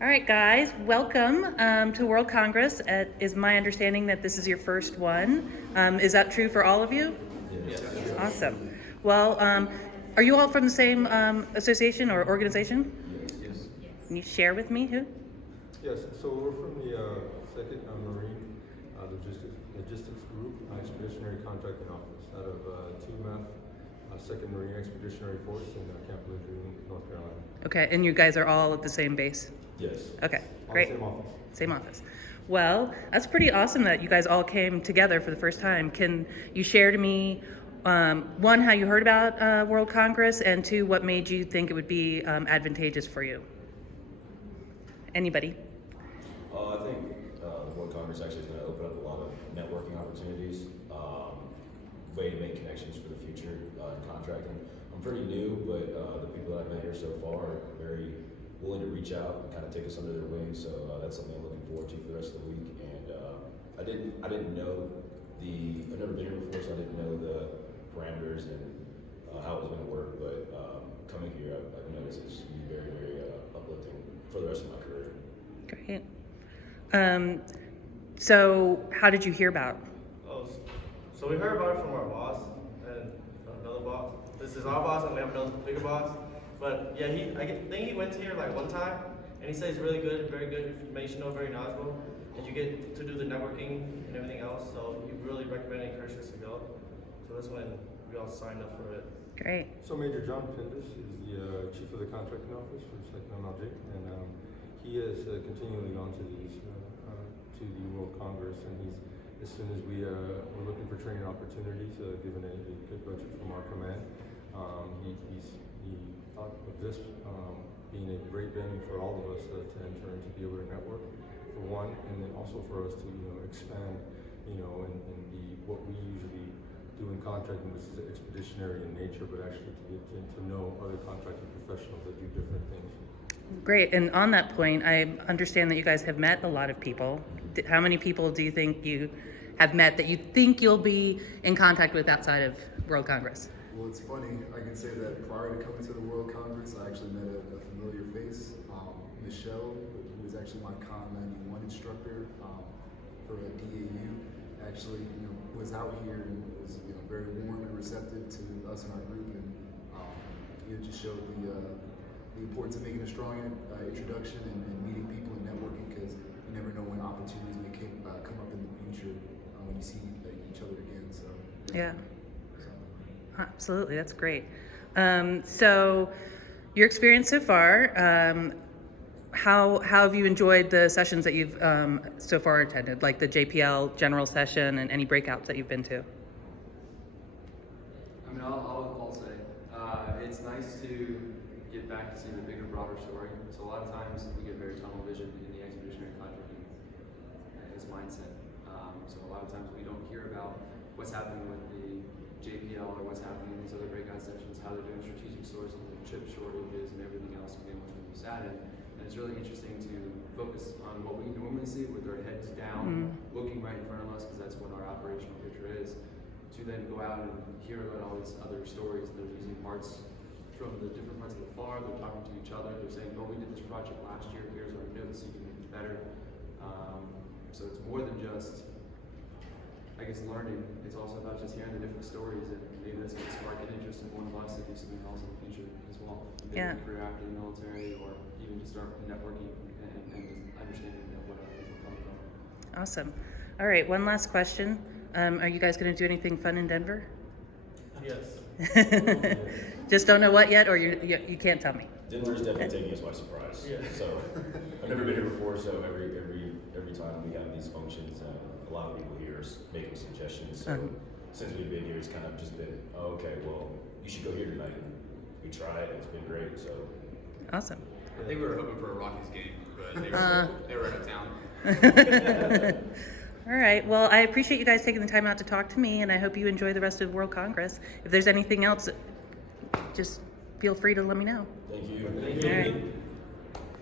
All right, guys, welcome to World Congress. It is my understanding that this is your first one. Is that true for all of you? Yes. Awesome. Well, are you all from the same association or organization? Yes. Can you share with me who? Yes, so we're from the Second Marine Logistics Group, Expeditionary Contracting Office out of TMF, Second Marine Expeditionary Force in Camp Lejeune, North Carolina. Okay, and you guys are all at the same base? Yes. Okay, All great. Same office. Same office. Well, that's pretty awesome that you guys all came together for the first time. Can you share to me, one, how you heard about World Congress, and two, what made you think it would be advantageous for you? Anybody? I think the World Congress actually is going to open up a lot of networking opportunities, way to make connections for the future in contracting. I'm pretty new, but the people that I've met here so far are very willing to reach out and kind of take us under their wings. So that's something I'm looking forward to for the rest of the week. And I didn't know I've never been here before, so I didn't know the parameters and how it was going to work. But coming here, I've noticed it's going to be very, very uplifting for the rest of my career. Great. So how did you hear about? Oh, so we heard about it from our boss and another boss. This is our boss, and we have another bigger boss. But yeah, I think he went here like one time, and he said it's really good, very good informational, very knowledgeable, and you get to do the networking and everything else. So he really recommended and encouraged us to go. So that's when we all signed up for it. Great. So Major John Pindus is the Chief of the Contracting Office for Second MLJ, and he has continually gone to to the World Congress, and as soon as we're looking for training opportunities, given a good budget from our command, he thought of this being a great venue for all of us to enter and to be able to network, for one, and then also for us to expand, and what we usually do in contracting, which is expeditionary in nature, but actually to get to know other contracting professionals that do different things. Great. And on that point, I understand that you guys have met a lot of people. How many people do you think you have met that you think you'll be in contact with outside of World Congress? Well, it's funny. I can say that prior to coming to the World Congress, I actually met a familiar face, Michelle, who was actually my Con 91 instructor for a DAU. Actually, was out here and was very warm and receptive to us and our group, and just showed the importance of making a strong introduction and meeting people and networking, because you never know when opportunities may come up in the future when you see each other again. So Yeah. Absolutely, that's great. So, your experience so far, how have you enjoyed the sessions that you've so far attended, like the JPL general session and any breakouts that you've been to? I mean, I'll say it's nice to get back to see the bigger, broader story. So a lot of times we get very tunnel vision in the expeditionary contracting mindset. So a lot of times we don't hear about what's happening with the JPL or what's happening in these other breakout sessions, how they're doing strategic sourcing, and chip shortages, and everything else, again, which we sat in. And it's really interesting to focus on what we normally see with our heads down, looking right in front of us, because that's what our operational picture is, to then go out and hear about all these other stories. They're using parts from the different parts of the FAR, they're talking to each other, they're saying, oh, we did this project last year, here's our notes, you can make it better. So it's more than just, I guess, learning. It's also about just hearing the different stories, and maybe that's going to spark an interest in one of us to do something else in the future as well. Maybe a career after the military, or even just start networking and just understanding what other people come from. Awesome. All right, one last question. Are you guys going to do anything fun in Denver? Yes. Just don't know what yet, or you can't tell me? Denver's definitely taking us by surprise. Yeah. So I've never been here before, so every time we have these functions, a lot of people here are making suggestions. So since we've been here, it's kind of just been, oh, okay, well, you should go here tonight. And we tried, it's been great. So Awesome. I think we were hoping for a Rockies game, but they were out of town. All right. Well, I appreciate you guys taking the time out to talk to me, and I hope you enjoy the rest of World Congress. If there's anything else, just feel free to let me know. thank you. All right.